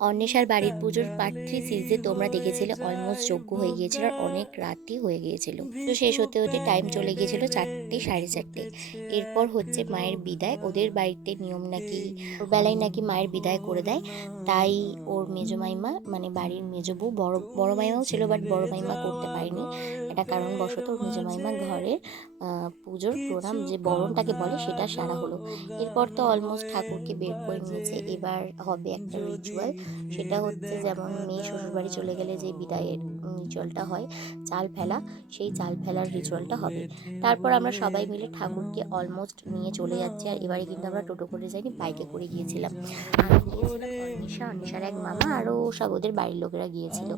অন্বেষার বাড়ির পুজোর পার্ট 3 সিরিজে তোমরা দেখেছিলে অলমোস্ট যজ্ঞ হয়ে গিয়েছিল আর অনেক রাতই হয়ে গিয়েছিল। তো শেষ হতে হতে টাইম চলে গিয়েছিল 4টে 4:30। এরপর হচ্ছে মায়ের বিদায়। ওদের বাড়িতে নিয়ম নাকি ওর বেলায় নাকি মায়ের বিদায় করে দেয়, তাই ওর মেজো মাইমা মানে বাড়ির মেজো বউ, বড় বড় মাইমাও ছিল বাট বড় মাইমা করতে পারেনি একটা কারণবশত। ওর মেজো মাইমা ঘরের পুজোর প্রণাম যে বরণটাকে বলে সেটা সারা হলো। এরপর তো অলমোস্ট ঠাকুরকে বের করে নিয়েছে। এবার হবে একটা রিচুয়াল, সেটা হচ্ছে যেমন মেয়ে শ্বশুরবাড়ি চলে গেলে যে বিদায়ের রিচুয়ালটা হয় চাল ফেলা, সেই চাল ফেলার রিচুয়ালটা হবে। তারপর আমরা সবাই মিলে ঠাকুরকে অলমোস্ট নিয়ে চলে যাচ্ছি। আর এবারে কিন্তু আমরা টোটো করে যাইনি, বাইকে করে গিয়েছিলাম। আমি গিয়েছিলাম, অন্বেষার এক মামা আরও সব ওদের বাড়ির লোকেরা গিয়েছিল।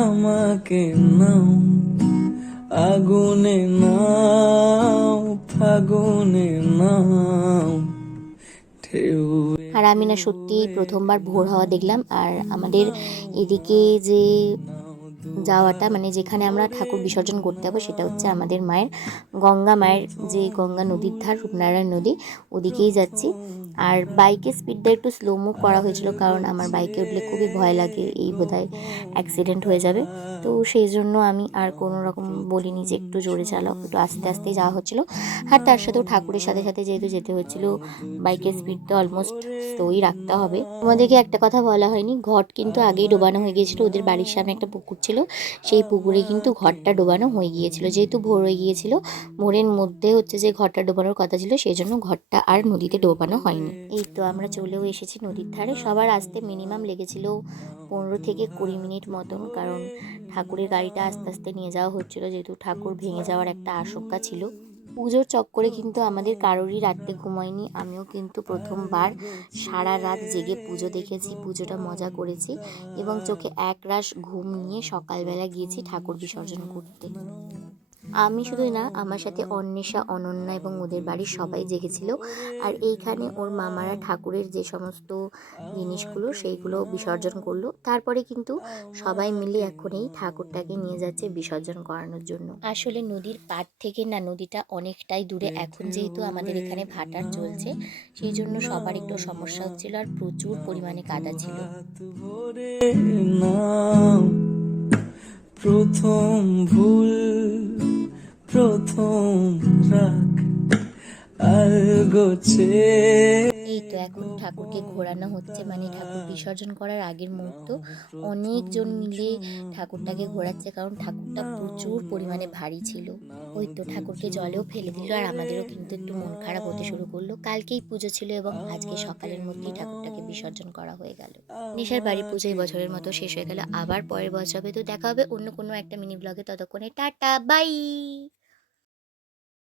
আমাকে নাও আগুনে নাও ফাগুনে নাও। আর আমি না সত্যি প্রথমবার ভোর হওয়া দেখলাম। আর আমাদের এদিকে যে যাওয়াটা মানে যেখানে আমরা ঠাকুর বিসর্জন করতে যাবো সেটা হচ্ছে আমাদের মায়ের গঙ্গা মায়ের যে গঙ্গা নদীর ধার, রূপনারায়ণ নদী, ওদিকেই যাচ্ছি। আর বাইকের স্পিডটা একটু স্লো মুভ করা হয়েছিল, কারণ আমার বাইকে উঠলে খুবই ভয় লাগে, এই বোধহয় অ্যাক্সিডেন্ট হয়ে যাবে। তো সেই জন্য আমি আর কোনো রকম বলিনি যে একটু জোরে চালাও, একটু আস্তে আস্তেই যাওয়া হচ্ছিলো। আর তার সাথেও ঠাকুরের সাথে সাথে যেহেতু যেতে হচ্ছিলো, বাইকের স্পিডটা অলমোস্ট স্লোই রাখতে হবে। তোমাদেরকে একটা কথা বলা হয়নি, ঘট কিন্তু আগেই ডোবানো হয়ে গিয়েছিলো। ওদের বাড়ির সামনে একটা পুকুর ছিল, সেই পুকুরে কিন্তু ঘরটা ডোবানো হয়ে গিয়েছিল। যেহেতু ভোর হয়ে গিয়েছিল, ভোরের মধ্যে হচ্ছে যে ঘরটা ডোবানোর কথা ছিল, সেই জন্য ঘরটা আর নদীতে ডোবানো হয়নি। এই তো আমরা চলেও এসেছি নদীর ধারে। সবার আসতে মিনিমাম লেগেছিল 15 থেকে 20 মিনিট মতন, কারণ ঠাকুরের গাড়িটা আস্তে আস্তে নিয়ে যাওয়া হচ্ছিল, যেহেতু ঠাকুর ভেঙে যাওয়ার একটা আশঙ্কা ছিল। পুজোর চক্করে কিন্তু আমাদের কারোরই রাত্রে ঘুমায়নি। আমিও কিন্তু প্রথমবার সারা রাত জেগে পুজো দেখেছি, পুজোটা মজা করেছি এবং চোখে একরাশ ঘুম নিয়ে সকালবেলা গিয়েছি ঠাকুর বিসর্জন করতে। আমি শুধুই না, আমার সাথে অন্বেষা, অনন্যা এবং ওদের বাড়ির সবাই জেগেছিল। আর এইখানে ওর মামারা ঠাকুরের যে সমস্ত জিনিসগুলো সেইগুলো বিসর্জন করলো। তারপরে কিন্তু সবাই মিলে এখন এই ঠাকুরটাকে নিয়ে যাচ্ছে বিসর্জন করানোর জন্য। আসলে নদীর পাড় থেকে না নদীটা অনেকটাই দূরে। এখন যেহেতু আমাদের এখানে ভাটার চলছে, সেই জন্য সবার একটু সমস্যা হচ্ছিল আর প্রচুর পরিমাণে কাদা ছিল। প্রথম ভুল প্রথম রাগ আলগোছে। এই তো এখন ঠাকুরকে ঘোরানো হচ্ছে, মানে ঠাকুর বিসর্জন করার আগের মুহূর্ত। অনেকজন মিলে ঠাকুরটাকে ঘোরাচ্ছে, কারণ ঠাকুরটা প্রচুর পরিমাণে ভারী ছিল। ওই তো ঠাকুরকে জলেও ফেলে দিল, আর আমাদেরও কিন্তু একটু মন খারাপ হতে শুরু করলো। কালকেই পুজো ছিল এবং আজকে সকালের মধ্যেই ঠাকুরটাকে বিসর্জন করা হয়ে গেল। নেশার বাড়ি পুজো এই বছরের মতো শেষ হয়ে গেল, আবার পরের বছর হবে। তো দেখা হবে অন্য কোনো একটা মিনি ব্লগে, ততক্ষণে টাটা বাই।